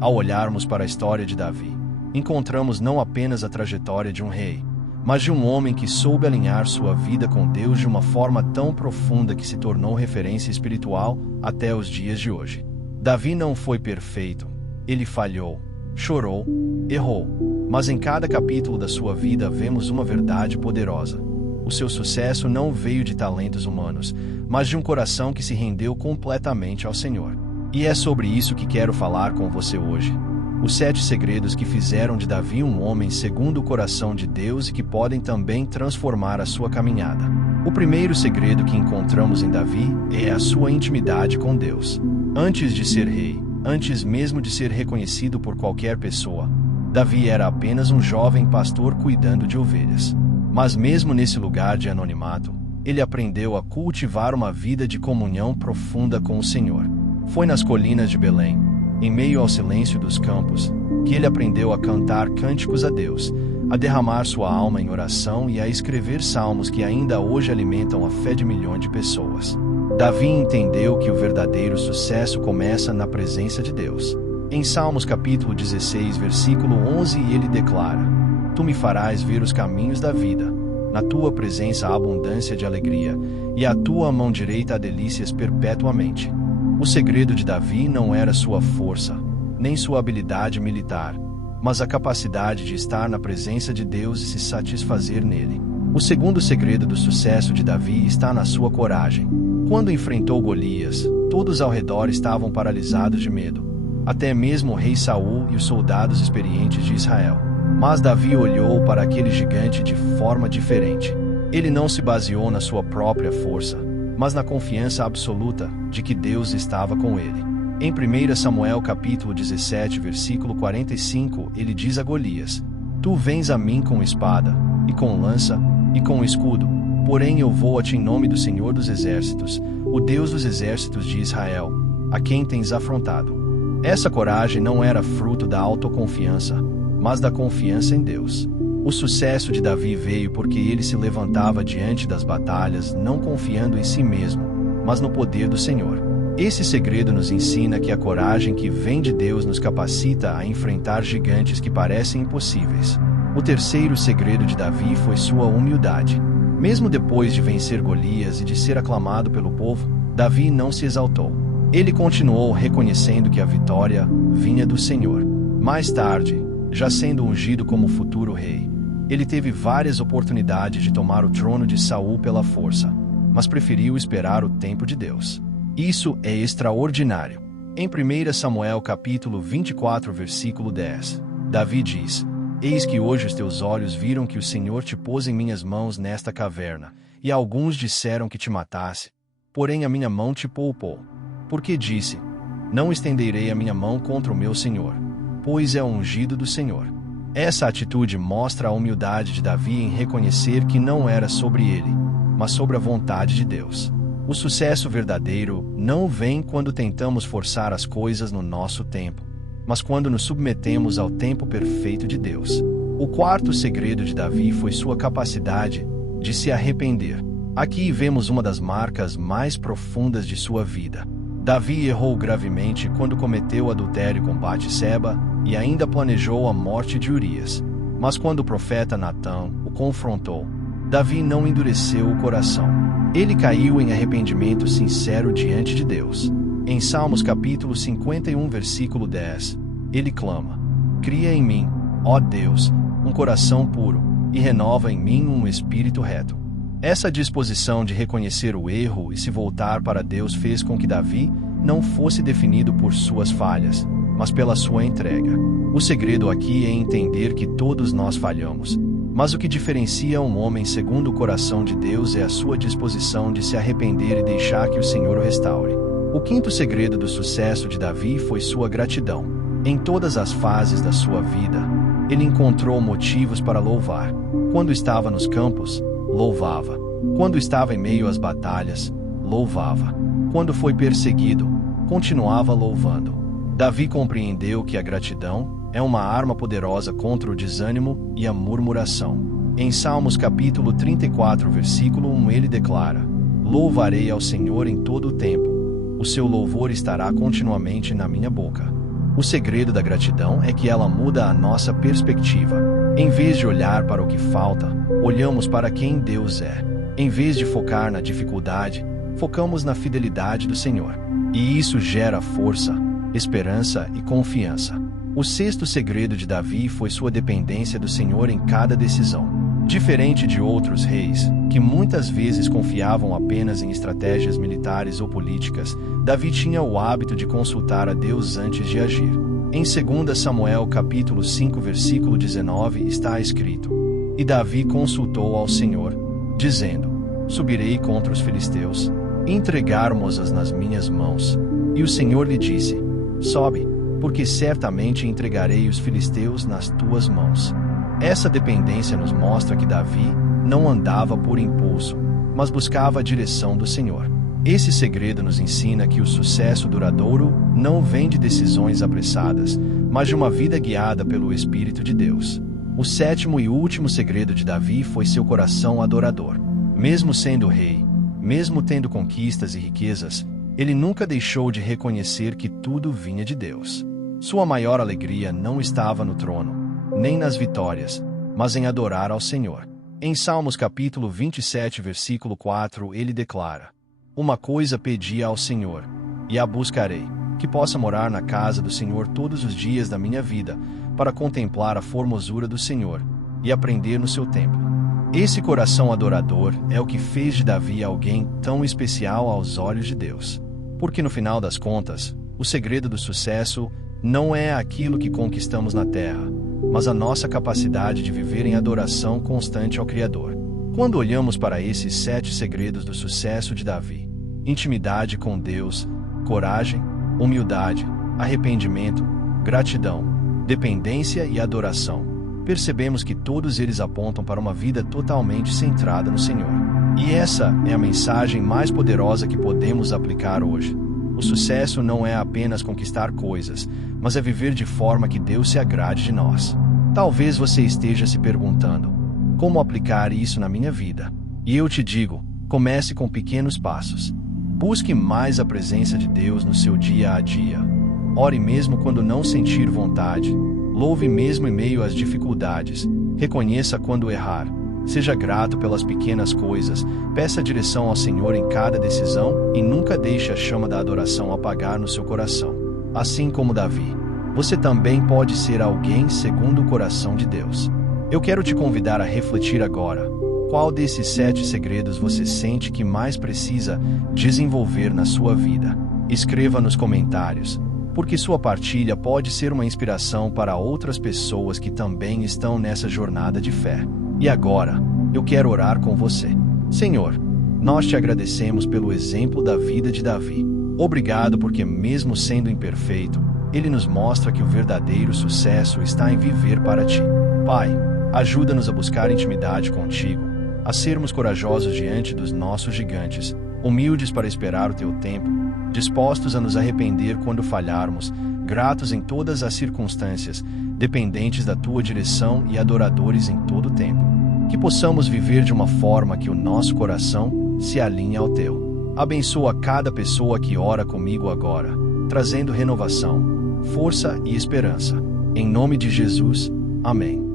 Ao olharmos para a história de Davi, encontramos não apenas a trajetória de um rei, mas de um homem que soube alinhar sua vida com Deus de uma forma tão profunda que se tornou referência espiritual até os dias de hoje. Davi não foi perfeito, ele falhou, chorou, errou, mas em cada capítulo da sua vida vemos uma verdade poderosa. O seu sucesso não veio de talentos humanos, mas de um coração que se rendeu completamente ao Senhor. E é sobre isso que quero falar com você hoje. Os 7 segredos que fizeram de Davi um homem segundo o coração de Deus e que podem também transformar a sua caminhada. O primeiro segredo que encontramos em Davi é a sua intimidade com Deus. Antes de ser rei, antes mesmo de ser reconhecido por qualquer pessoa, Davi era apenas um jovem pastor cuidando de ovelhas. Mas mesmo nesse lugar de anonimato, ele aprendeu a cultivar uma vida de comunhão profunda com o Senhor. Foi nas colinas de Belém, em meio ao silêncio dos campos, que ele aprendeu a cantar cânticos a Deus, a derramar sua alma em oração e a escrever salmos que ainda hoje alimentam a fé de milhões de pessoas. Davi entendeu que o verdadeiro sucesso começa na presença de Deus. Em Salmos capítulo 16, versículo 11, ele declara: Tu me farás ver os caminhos da vida. Na tua presença há abundância de alegria, e a tua mão direita há delícias perpetuamente. O segredo de Davi não era sua força, nem sua habilidade militar, mas a capacidade de estar na presença de Deus e se satisfazer nele. O segundo segredo do sucesso de Davi está na sua coragem. Quando enfrentou Golias, todos ao redor estavam paralisados de medo, até mesmo o rei Saul e os soldados experientes de Israel. Mas Davi olhou para aquele gigante de forma diferente. Ele não se baseou na sua própria força, mas na confiança absoluta de que Deus estava com ele. Em 1 Samuel capítulo 17, versículo 45, ele diz a Golias: Tu vens a mim com espada, e com lança, e com escudo, porém eu vou a ti em nome do Senhor dos Exércitos, o Deus dos Exércitos de Israel, a quem tens afrontado. Essa coragem não era fruto da autoconfiança, mas da confiança em Deus. O sucesso de Davi veio porque ele se levantava diante das batalhas, não confiando em si mesmo, mas no poder do Senhor. Esse segredo nos ensina que a coragem que vem de Deus nos capacita a enfrentar gigantes que parecem impossíveis. O terceiro segredo de Davi foi sua humildade. Mesmo depois de vencer Golias e de ser aclamado pelo povo, Davi não se exaltou. Ele continuou reconhecendo que a vitória vinha do Senhor. Mais tarde, já sendo ungido como futuro rei, ele teve várias oportunidades de tomar o trono de Saul pela força, mas preferiu esperar o tempo de Deus. Isso é extraordinário. Em 1 Samuel capítulo 24, versículo 10, Davi diz: Eis que hoje os teus olhos viram que o Senhor te pôs em minhas mãos nesta caverna, e alguns disseram que te matasse, porém a minha mão te poupou. Porque disse: Não estenderei a minha mão contra o meu Senhor, pois é o ungido do Senhor. Essa atitude mostra a humildade de Davi em reconhecer que não era sobre ele, mas sobre a vontade de Deus. O sucesso verdadeiro não vem quando tentamos forçar as coisas no nosso tempo, mas quando nos submetemos ao tempo perfeito de Deus. O quarto segredo de Davi foi sua capacidade de se arrepender. Aqui vemos uma das marcas mais profundas de sua vida. Davi errou gravemente quando cometeu adultério com Batseba e ainda planejou a morte de Urias. Mas quando o profeta Natã o confrontou, Davi não endureceu o coração. Ele caiu em arrependimento sincero diante de Deus. Em Salmos capítulo 51, versículo 10, ele clama: Cria em mim, ó Deus, um coração puro, e renova em mim um espírito reto. Essa disposição de reconhecer o erro e se voltar para Deus fez com que Davi não fosse definido por suas falhas, mas pela sua entrega. O segredo aqui é entender que todos nós falhamos, mas o que diferencia um homem segundo o coração de Deus é a sua disposição de se arrepender e deixar que o Senhor o restaure. O quinto segredo do sucesso de Davi foi sua gratidão. Em todas as fases da sua vida, ele encontrou motivos para louvar. Quando estava nos campos, louvava. Quando estava em meio às batalhas, louvava. Quando foi perseguido, continuava louvando. Davi compreendeu que a gratidão é uma arma poderosa contra o desânimo e a murmuração. Em Salmos capítulo 34, versículo 1, ele declara: Louvarei ao Senhor em todo o tempo. O seu louvor estará continuamente na minha boca. O segredo da gratidão é que ela muda a nossa perspectiva. Em vez de olhar para o que falta, olhamos para quem Deus é. Em vez de focar na dificuldade, focamos na fidelidade do Senhor. E isso gera força, esperança e confiança. O sexto segredo de Davi foi sua dependência do Senhor em cada decisão. Diferente de outros reis, que muitas vezes confiavam apenas em estratégias militares ou políticas, Davi tinha o hábito de consultar a Deus antes de agir. Em 2 Samuel capítulo 5 versículo 19 está escrito: E Davi consultou ao Senhor, dizendo: Subirei contra os filisteus, e entregarmos-as nas minhas mãos. E o Senhor lhe disse: Sobe, porque certamente entregarei os filisteus nas tuas mãos. Essa dependência nos mostra que Davi não andava por impulso, mas buscava a direção do Senhor. Esse segredo nos ensina que o sucesso duradouro não vem de decisões apressadas, mas de uma vida guiada pelo Espírito de Deus. O sétimo e último segredo de Davi foi seu coração adorador. Mesmo sendo rei, mesmo tendo conquistas e riquezas, ele nunca deixou de reconhecer que tudo vinha de Deus. Sua maior alegria não estava no trono, nem nas vitórias, mas em adorar ao Senhor. Em Salmos capítulo 27, versículo 4, ele declara: Uma coisa pedi ao Senhor, e a buscarei, que possa morar na casa do Senhor todos os dias da minha vida, para contemplar a formosura do Senhor, e aprender no seu templo. Esse coração adorador é o que fez de Davi alguém tão especial aos olhos de Deus. Porque no final das contas, o segredo do sucesso não é aquilo que conquistamos na terra, mas a nossa capacidade de viver em adoração constante ao Criador. Quando olhamos para esses 7 segredos do sucesso de Davi, intimidade com Deus, coragem, humildade, arrependimento, gratidão, dependência e adoração, percebemos que todos eles apontam para uma vida totalmente centrada no Senhor. E essa é a mensagem mais poderosa que podemos aplicar hoje. O sucesso não é apenas conquistar coisas, mas é viver de forma que Deus se agrade de nós. Talvez você esteja se perguntando: como aplicar isso na minha vida? E eu te digo, comece com pequenos passos. Busque mais a presença de Deus no seu dia a dia. Ore mesmo quando não sentir vontade. Louve mesmo em meio às dificuldades. Reconheça quando errar. Seja grato pelas pequenas coisas, peça direção ao Senhor em cada decisão e nunca deixe a chama da adoração apagar no seu coração. Assim como Davi, você também pode ser alguém segundo o coração de Deus. Eu quero te convidar a refletir agora. Qual desses 7 segredos você sente que mais precisa desenvolver na sua vida? Escreva nos comentários, porque sua partilha pode ser uma inspiração para outras pessoas que também estão nessa jornada de fé. E agora, eu quero orar com você. Senhor, nós te agradecemos pelo exemplo da vida de Davi. Obrigado porque, mesmo sendo imperfeito, ele nos mostra que o verdadeiro sucesso está em viver para ti. Pai, ajuda-nos a buscar intimidade contigo, a sermos corajosos diante dos nossos gigantes, humildes para esperar o teu tempo, dispostos a nos arrepender quando falharmos, gratos em todas as circunstâncias, dependentes da tua direção e adoradores em todo o tempo. Que possamos viver de uma forma que o nosso coração se alinhe ao teu. Abençoa cada pessoa que ora comigo agora, trazendo renovação, força e esperança. Em nome de Jesus, amém.